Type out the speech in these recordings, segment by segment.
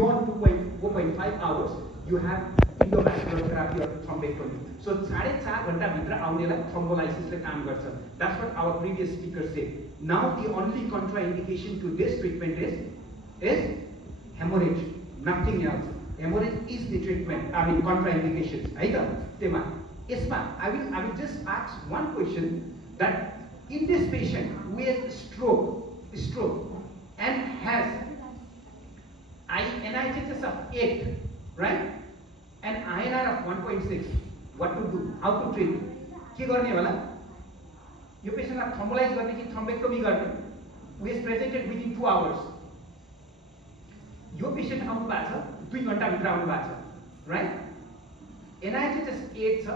beyond 4.5 hours, you have endovascular therapy or thrombectomy. So 4.5 घण्टा भित्र आउनेलाई thrombolysis ले काम गर्छ. That's what our previous speaker said. Now the only contraindication to this treatment is hemorrhage, nothing else. Hemorrhage is the treatment. I mean contraindication. है त त्यसमा यसमा I will just ask one question, that in this patient with stroke and has NIHS of 8, right, and INR of 1.6, what to do? How to treat? के गर्ने होला? यो पेशेन्टलाई थ्रोम्बोलाइज गर्ने कि थ्रोम्बेक्टोमी गर्ने? We is presented within 2 hours. यो patient आउनु भएको छ 2 घण्टा भित्र आउनु भएको छ, right? NIHS 8 छ,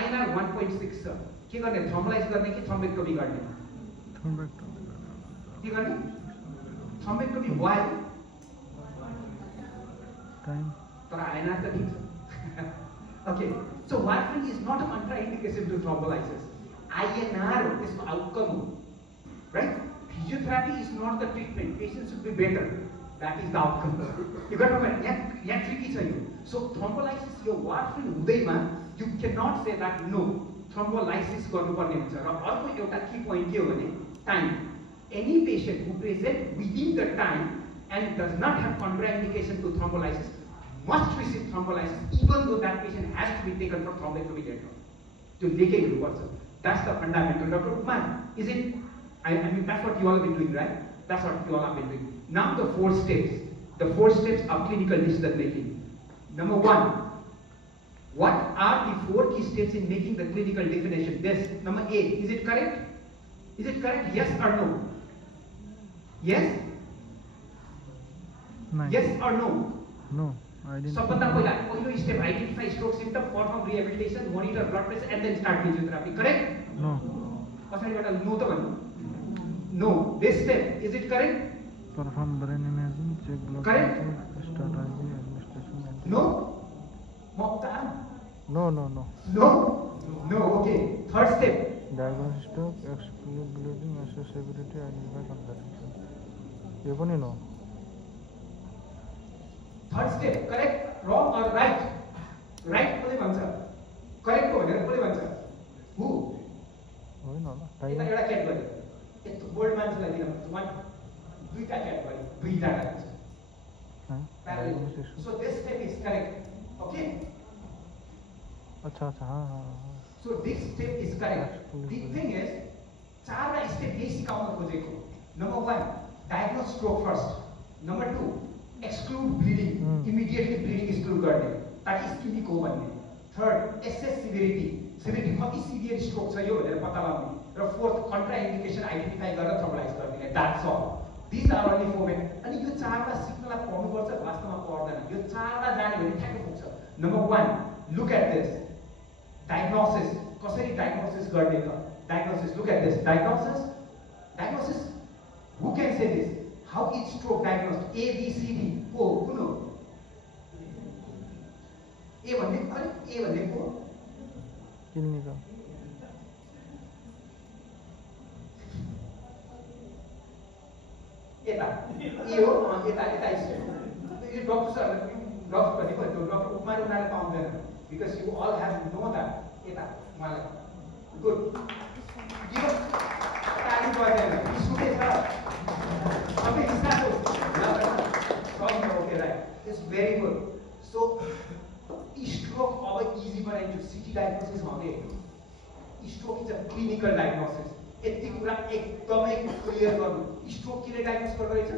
INR 1.6 छ. के गर्ने? थ्रोम्बोलाइज गर्ने कि थ्रोम्बेक्टोमी गर्ने? थ्रोम्बेक्टोमी के गर्ने? थ्रोम्बेक्टोमी. Why? टाइम. तर INR त ठीक छ. Okay, so warfarin is not a contraindication to thrombolysis. INR is the outcome, right? Physiotherapy is not the treatment. Patients should be better. That is the outcome. You got to know. Yeah, tricky for you. So thrombolysis, your warfarin hudaima, you cannot say that no. Thrombolysis गर्नुपर्ने हुन्छ. र अर्को एउटा key point के हो भने time. Any patient who present within the time and does not have contraindication to thrombolysis must receive thrombolysis, even though that patient has to be taken for thrombectomy later. To लेके हुनुपर्छ. That's the fundamental. Dr. Upman, is it? I mean, that's what you all have been doing, right? That's what you all have been doing. Now the 4 steps. The 4 steps of clinical decision making. Number 1. What are the 4 key steps in making the clinical definition? This. Number A. Is it correct? Is it correct? Yes or no? Yes? Nice. Yes or no? No. सबभन्दा पहिलो step, identify stroke symptom, perform rehabilitation, monitor blood pressure, and then start physiotherapy. Correct? No. कसैबाट no त भन्नु? No. This step, is it correct? Perform brain imaging, check blood pressure, start IV administration. No. Mokta? No. No. Okay. Third step. Diagnose stroke, exclude bleeding, assess severity, identify complications. यो पनि no. Third step, correct, wrong or right? Right कसले भन्छ? Correct हो भनेर कसले भन्छ? Who? होइन होला. यता एउटा क्याटेगोरी. यस्तो बोल्ड मान्छेलाई दिन भन्छ. दुईटा क्याटेगोरी, दुईटा हुन्छ. Parallel. So this step is correct. Okay? अच्छा हाँ. So this step is correct. The thing is, 4 step यही सिकाउन खोजेको. Number 1, diagnose stroke first. Number 2, exclude bleeding. Immediately bleeding exclude गर्ने. ताकि ischemic हो भन्ने. Third, assess severity. Severity कति severe stroke छ यो भनेर पत्ता लगाउने. र fourth, contraindication identify गरेर thrombolyze गर्ने. That's all. These are only 4 ways. अनि यो 4टा सिक्नलाई पढ्नुपर्छ, वास्तवमा पढ्दैन. यो 4टा जाने भने ठ्याक्क पुग्छ. Number 1, look at this. Diagnosis. कसरी diagnosis गर्ने त? Diagnosis. Look at this. Diagnosis. Who can say this? How is stroke diagnosed? A, B, C, D. को कुन हो? A भन्ने को? क्लिनिकल. यता. ए हो, यता यो डक्टर भनेको डक्टर उपमान उनीहरूले पाउँदैन. Because you all have know that. यता उहाँलाई. Good. यो तालिम गर्दैन. सुनेछ. Okay, right. It's very good. So, stroke अब easy बनाइन्छ. CT diagnosis हुँदै. Stroke is a clinical diagnosis. यति कुरा एकदमै क्लियर गर्नु. स्ट्रोक किन डायग्नोस गर्दैछ?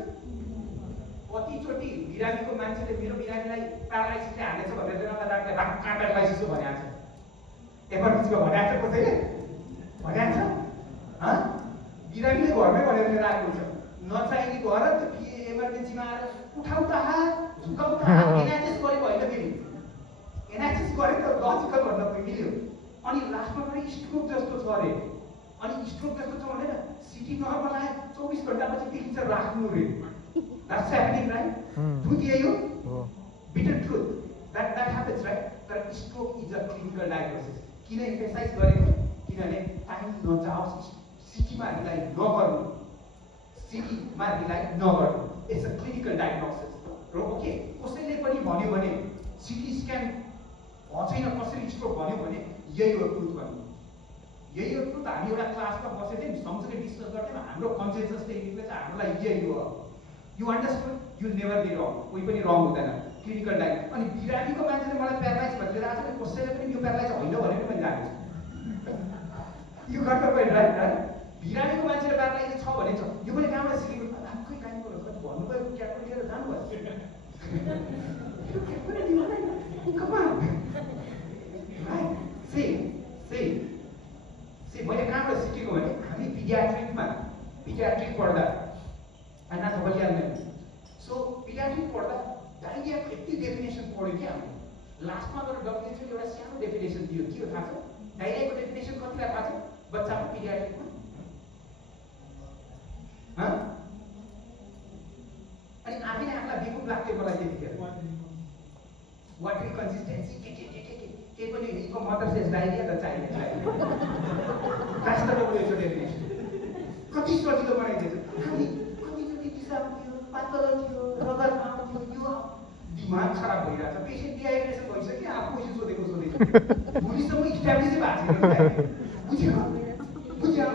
कतिचोटि बिरामीको मान्छेले मेरो बिरामीलाई प्यारालाइसिसले हानेछ भनेर जनता डाक्टरले राक्का प्यारालाइसिस हो भनेको छ. एमर्जेन्सीमा भनेको छ कसैले? भनेको छ? ह? बिरामीले घरमै भनेर लिएर आएको हुन्छ. नचाहिने घर त्यो एमर्जेन्सीमा आएर उठाउ त हात, झुकाउ त हात. एनएचएस गरेको होइन फेरि. एनएचएस गरे त लजिकल भन्न मिल्यो. अनि लास्टमा पनि स्ट्रोक जस्तो छ अरे. अनि स्ट्रोक जस्तो छ भनेर सिटी नर्मल आयो 24 घण्टापछि देखिन्छ राख्नु रे. That's happening, right? Truth यही हो? Bitter truth. That happens, right? तर stroke is a clinical diagnosis. किन emphasize गरेको? किनभने टाइम नजाओस्, सिटीमा रिलाइ नगर्नु. सिटीमा रिलाइ नगर्नु. It's a clinical diagnosis. र ओके, यही हो ट्रुथ भन्नु, यही हो ट्रुथ। हामी एउटा क्लासमा बसेको थियौँ, सँगसँगै डिस्कस गर्थ्यौँ, हाम्रो कन्सेन्सस त्यही निक्लेछ, हामीलाई यही हो। You understand, you never be wrong, कोही पनि रङ हुँदैन। Clinical diagnosis. अनि बिरामीको मान्छेले मलाई प्यारालाइज भनेर आएको छ, कसैले पनि यो प्यारालाइज होइन भनेर पनि आएको छ। यो गर्दा पनि राइट राइट, बिरामीको मान्छेले प्यारालाइज छ भने छ, यो पनि कहाँबाट सिकेको आफै काहीँको भन्नुभयो, क्याटको लिएर जानुभयो। मैले कहाँबाट सिकेको भने हामी पिडियाट्रिक पढ्दा होइन तपाईँले सो पिडियाट्रिक पढ्दा डायरियाको यति डेफिनेसन पढ्यो कि हामीले लास्टमा गएर WHO एउटा सानो डेफिनेसन दियो, के हो थाहा छ? डायरियाको डेफिनेसन कतिलाई थाहा छ बच्चाको पिडियाट्रिकमा? अनि आफैले आफूलाई बेकुब लाग्थ्यो मलाई त्यतिखेर। वाटरी कन्सिस्टेन्सी के पनि इफ मदर सेज डायरिया त चाहिने राष्ट्रको WHO डेफिनेसन कति सजिलो बनाइदिएछ। हामी कतिचोटि पिसाब थियो, पातलो थियो, रगत आउँथ्यो, यो दिमाग खराब भइरहेछ। पेसेन्ट डिहाइड्रेसन भइसक्यो, आफू पैसा सोधेको भोलिसम्म इस्टाब्लिसै भएको छैन। बुझ्यो?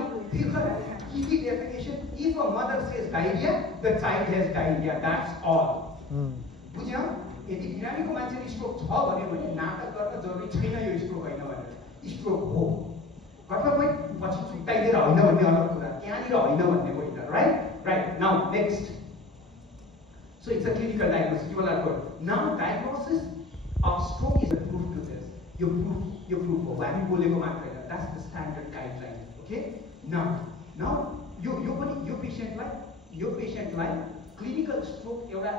Easy definition, if a mother says diarrhea, the child has diarrhea, that's all. बुझ्यो? यदि बिरामीको मान्छेले स्ट्रोक छ भने नाटक गर्न जरुरी छैन यो स्ट्रोक होइन भनेर। स्ट्रोक हो घटना पनि पछि छुट्टाइदिएर होइन भन्ने अलग कुरा, त्यहाँनिर होइन भन्ने होइन। Right now next, so it's a clinical diagnosis, you will have heard. Now diagnosis of stroke is a proof to this. Your proof हो, हामी बोलेको मात्र होइन, that's the standard guideline. Okay, now यो पेशेन्टलाई क्लिनिकल स्ट्रोक एउटा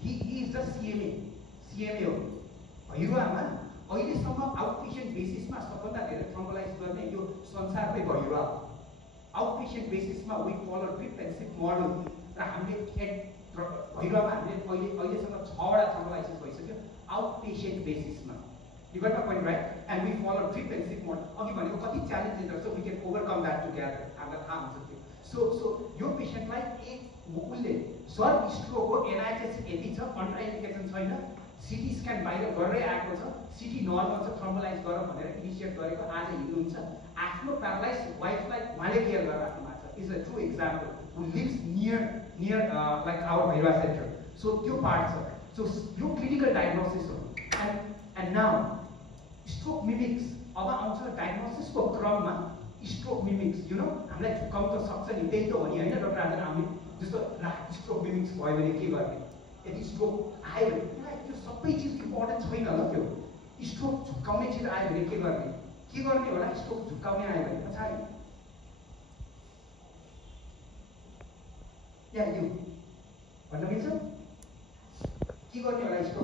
he is the CMA हो। भैरुवामा अहिलेसम्म outpatient बेसिसमा सबभन्दा धेरै थ्रोम्बोलाइज गर्ने यो संसारकै भैरुवा हो। Outpatient बेसिसमा we follow drip and सिप मोडल र हामीले भैरुवामा हामीले अहिलेसम्म 6वटा थ्रोम्बोलाइसिस भइसक्यो outpatient बेसिसमा। You got my point, right? And we follow drip and sick model. अघि भनेको कति च्यालेन्जेस छ, so we can overcome that together. हामीलाई थाहा हुन्छ त्यो। So यो पेशेन्टलाई एक उसले सर स्ट्रोक हो, NIH यति छ, कन्ट्राइन्डिकेसन छैन, सिटी स्क्यान बाहिर गरेरै आएको छ, सिटी नर्मल छ, थ्रोम्बोलाइज गर भनेर इनिसिएट गरेको, आज हिँड्नुहुन्छ। आफ्नो प्यारालाइज वाइफलाई उहाँले केयर गरेर राख्नु भएको छ। Is a true example who lives near like our Bhairahawa centre. So त्यो पार्ट छ। सो यो क्लिनिकल डायग्नोसिस हो। एन्ड नाउ स्ट्रोक मिमिक्स अब आउँछ डायग्नोसिसको क्रममा। स्ट्रोक मिमिक्स हामीलाई झुकाउन त सक्छ नि, त्यही त हो नि होइन डक्टर आजन आउने जस्तो स्ट्रोक मिमिक्स भयो भने के गर्ने? यदि स्ट्रोक आयो भने त्यो सबै चिज इम्पोर्टेन्ट छैन होला। त्यो स्ट्रोक झुकाउने चिज आयो भने के गर्ने होला? स्ट्रोक झुकाउने आयो भने पछाडि या यो भन्न मिल्छ के गर्ने होला? स्ट्रोक